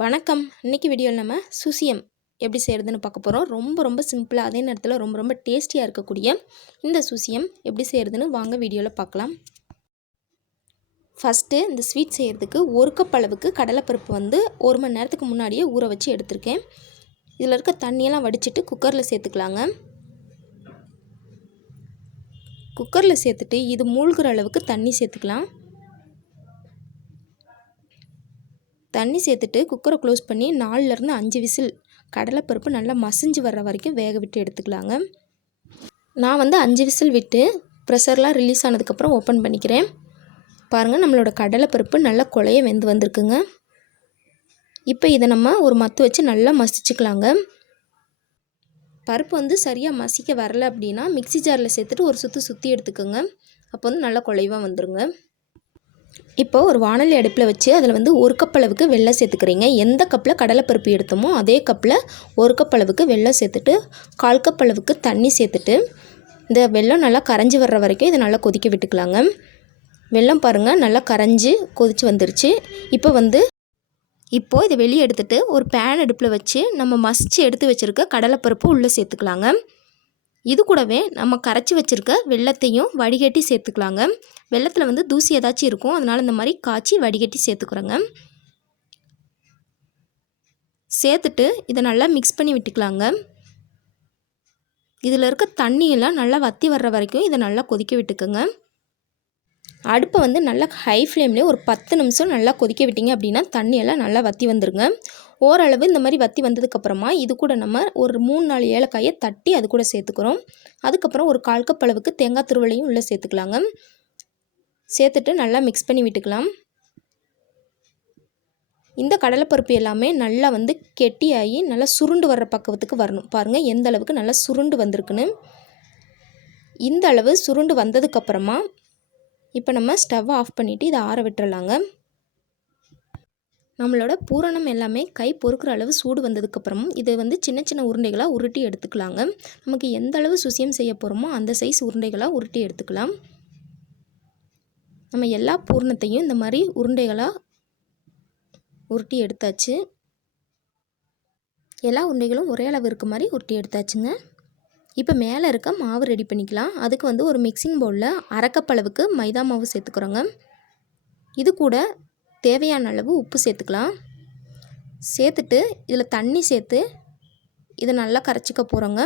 வணக்கம். இன்றைக்கி வீடியோவில் நம்ம சுசியம் எப்படி செய்கிறதுன்னு பார்க்க போகிறோம். ரொம்ப சிம்பிளாக அதே நேரத்தில் ரொம்ப டேஸ்டியாக இருக்கக்கூடிய இந்த சுசியம் எப்படி செய்கிறதுன்னு வாங்க வீடியோவில் பார்க்கலாம். ஃபஸ்ட்டு இந்த ஸ்வீட் செய்கிறதுக்கு 1 கப் அளவுக்கு கடலைப்பருப்பு வந்து 1 மணி நேரத்துக்கு முன்னாடியே ஊற வச்சு எடுத்திருக்கேன். இதில் இருக்க தண்ணியெல்லாம் வடிச்சிட்டு குக்கரில் சேர்த்துக்கலாங்க. குக்கரில் சேர்த்துட்டு இது மூழ்கிற அளவுக்கு தண்ணி சேர்த்துக்கலாம். தண்ணி சேர்த்துட்டு குக்கரை க்ளோஸ் பண்ணி 4லேருந்து 5 விசில் கடலைப்பருப்பு நல்லா மசிஞ்சு வர்ற வரைக்கும் வேக விட்டு எடுத்துக்கலாங்க. நான் வந்து 5 விசில் விட்டு ப்ரெஷர்லாம் ரிலீஸ் ஆனதுக்கப்புறம் ஓப்பன் பண்ணிக்கிறேன். பாருங்கள், நம்மளோட கடலைப்பருப்பு நல்லா குழைய வெந்து வந்திருக்குங்க. இப்போ இதை நம்ம ஒரு மத்து வச்சு நல்லா மசிச்சுக்கலாங்க. பருப்பு வந்து சரியாக மசிக்க வரலை அப்படின்னா மிக்ஸி ஜாரில் சேர்த்துட்டு ஒரு சுற்றி எடுத்துக்கோங்க. அப்போ வந்து நல்லா குழைவாக வந்துடுங்க. இப்போ ஒரு வாணலி அடுப்பில் வச்சு அதில் வந்து 1 கப் அளவுக்கு வெல்லம் சேர்த்துக்கிறீங்க. எந்த கப்பில் கடலைப்பருப்பு எடுத்தோமோ அதே கப்பில் 1 கப் அளவுக்கு வெல்லம் சேர்த்துட்டு 1/4 கப் அளவுக்கு தண்ணி சேர்த்துட்டு இந்த வெல்லம் நல்லா கரைஞ்சி வர்ற வரைக்கும் இதை நல்லா கொதிக்க விட்டுக்கலாங்க. வெல்லம் பாருங்கள் நல்லா கரைஞ்சி கொதித்து வந்துருச்சு. இப்போது இதை வெளியே எடுத்துகிட்டு ஒரு பேன் அடுப்பில் வச்சு நம்ம மசிச்சு எடுத்து வச்சுருக்க கடலைப்பருப்பு உள்ளே சேர்த்துக்கலாங்க. இது கூடவே நம்ம கரைச்சி வச்சுருக்க வெல்லத்தையும் வடிகட்டி சேர்த்துக்கலாங்க. வெல்லத்தில் வந்து தூசி ஏதாச்சும் இருக்கும், அதனால் இந்த மாதிரி காய்ச்சி வடிகட்டி சேர்த்துக்கிறோங்க. சேர்த்துட்டு இதை நல்லா மிக்ஸ் பண்ணி விட்டுக்கலாங்க. இதில் இருக்க தண்ணியெல்லாம் நல்லா வற்றி வர்ற வரைக்கும் இதை நல்லா கொதிக்க விட்டுக்குங்க. அடுப்பை வந்து நல்லா ஹை ஃப்ளேம்லேயே ஒரு 10 நிமிஷம் நல்லா கொதிக்க விட்டிங்க அப்படின்னா தண்ணியெல்லாம் நல்லா வற்றி வந்துருங்க. ஓரளவு இந்த மாதிரி வற்றி வந்ததுக்கப்புறமா இது கூட நம்ம ஒரு 3-4 ஏலக்காயை தட்டி அது கூட சேர்த்துக்கிறோம். அதுக்கப்புறம் ஒரு 1/4 கப் அளவுக்கு தேங்காய் துருவலையும் உள்ளே சேர்த்துக்கலாங்க. சேர்த்துட்டு நல்லா மிக்ஸ் பண்ணி விட்டுக்கலாம். இந்த கடலைப்பருப்பு எல்லாமே நல்லா வந்து கெட்டியாகி நல்லா சுருண்டு வர்ற பக்குவத்துக்கு வரணும். பாருங்கள் எந்த அளவுக்கு நல்லா சுருண்டு வந்திருக்குன்னு. இந்த அளவு சுருண்டு வந்ததுக்கப்புறமா இப்போ நம்ம ஸ்டவ்வை ஆஃப் பண்ணிவிட்டு இதை ஆற விட்டுறலாங்க. நம்மளோட பூரணம் எல்லாமே கை பொறுக்கிற அளவு சூடு வந்ததுக்கப்புறமும் இதை வந்து சின்ன உருண்டைகளாக உருட்டி எடுத்துக்கலாங்க. நமக்கு எந்த அளவு சுசியம் செய்ய போகிறோமோ அந்த சைஸ் உருண்டைகளாக உருட்டி எடுத்துக்கலாம். நம்ம எல்லா பூரணத்தையும் இந்த மாதிரி உருண்டைகளாக உருட்டி எடுத்தாச்சு. எல்லா உருண்டைகளும் ஒரே அளவு இருக்க மாதிரி உருட்டி எடுத்தாச்சுங்க. இப்போ மேலே இருக்க மாவு ரெடி பண்ணிக்கலாம். அதுக்கு வந்து ஒரு மிக்சிங் பவுலில் 1/2 கப் அளவுக்கு மைதா மாவு சேர்த்துக்கிறோங்க. இது கூட தேவையான அளவு உப்பு சேர்த்துக்கலாம். சேர்த்துட்டு இதில் தண்ணி சேர்த்து இதை நல்லா கரைச்சிக்க போகிறோங்க.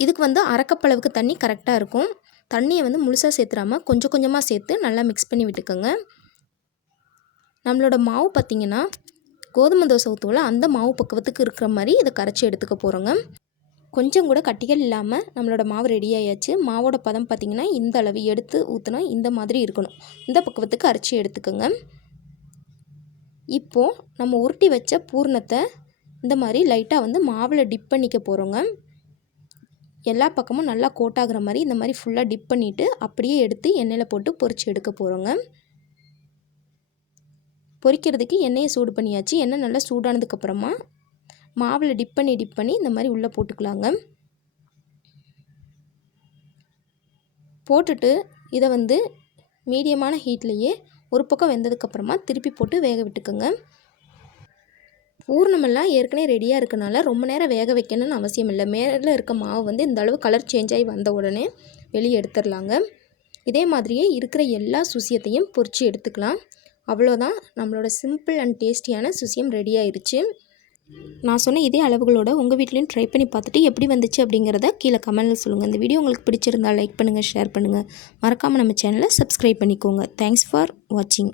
இதுக்கு வந்து 1/2 கப் அளவுக்கு தண்ணி கரெக்டாக இருக்கும். தண்ணியை வந்து முழுசாக சேர்த்துறாமல் கொஞ்சமாக சேர்த்து நல்லா மிக்ஸ் பண்ணி விட்டுக்கோங்க. நம்மளோட மாவு பார்த்திங்கன்னா கோதுமை தோசை ஊற்றுவோல அந்த மாவு பக்குவத்துக்கு இருக்கிற மாதிரி இதை கரைச்சி எடுத்துக்க போகிறோங்க. கொஞ்சம் கூட கட்டிகள் இல்லாமல் நம்மளோட மாவு ரெடி ஆயாச்சு. மாவோட பதம் பார்த்திங்கன்னா இந்த அளவு எடுத்து ஊற்றினா இந்த மாதிரி இருக்கணும். இந்த பக்குவத்துக்கு அரைச்சி எடுத்துக்கோங்க. இப்போது நம்ம உருட்டி வச்ச பூர்ணத்தை இந்த மாதிரி லைட்டாக வந்து மாவில் டிப் பண்ணிக்க போகிறோங்க. எல்லா பக்கமும் நல்லா கோட்டாகிற மாதிரி இந்த மாதிரி ஃபுல்லாக டிப் பண்ணிவிட்டு அப்படியே எடுத்து எண்ணெயில் போட்டு பொரிச்சு எடுக்க போகிறோங்க. பொரிக்கிறதுக்கு எண்ணெயை சூடு பண்ணியாச்சு. எண்ணெய் நல்லா சூடானதுக்கப்புறமா மாவில் டிப் பண்ணி இந்த மாதிரி உள்ளே போட்டுக்கலாங்க. போட்டுட்டு இதை வந்து மீடியமான ஹீட்லேயே ஒரு பக்கம் வெந்ததுக்கப்புறமா திருப்பி போட்டு வேக விட்டுக்கோங்க. பூர்ணமெல்லாம் ஏற்கனவே ரெடியாக இருக்கனால ரொம்ப நேரம் வேக வைக்கணும்னு அவசியம் இல்லை. மேலே இருக்க மாவு வந்து இந்த அளவு கலர் சேஞ்ச் ஆகி வந்த உடனே வெளியே எடுத்துடலாங்க. இதே மாதிரியே இருக்கிற எல்லா சுசியத்தையும் பொரித்து எடுத்துக்கலாம். அவ்வளோதான், நம்மளோட சிம்பிள் அண்ட் டேஸ்டியான சுசியம் ரெடி ஆயிடுச்சு. நான் சொன்ன இதே அளவுகளோட உங்கள் வீட்லேயும் ட்ரை பண்ணி பார்த்துட்டு எப்படி வந்துச்சு அப்படிங்கிறத கீழே கமெண்ட்டில் சொல்லுங்கள். இந்த வீடியோ உங்களுக்கு பிடிச்சிருந்தால் லைக் பண்ணுங்கள், ஷேர் பண்ணுங்கள். மறக்காமல் நம்ம சேனலை சப்ஸ்கிரைப் பண்ணிக்கோங்க. தேங்க்ஸ் ஃபார் வாட்சிங்.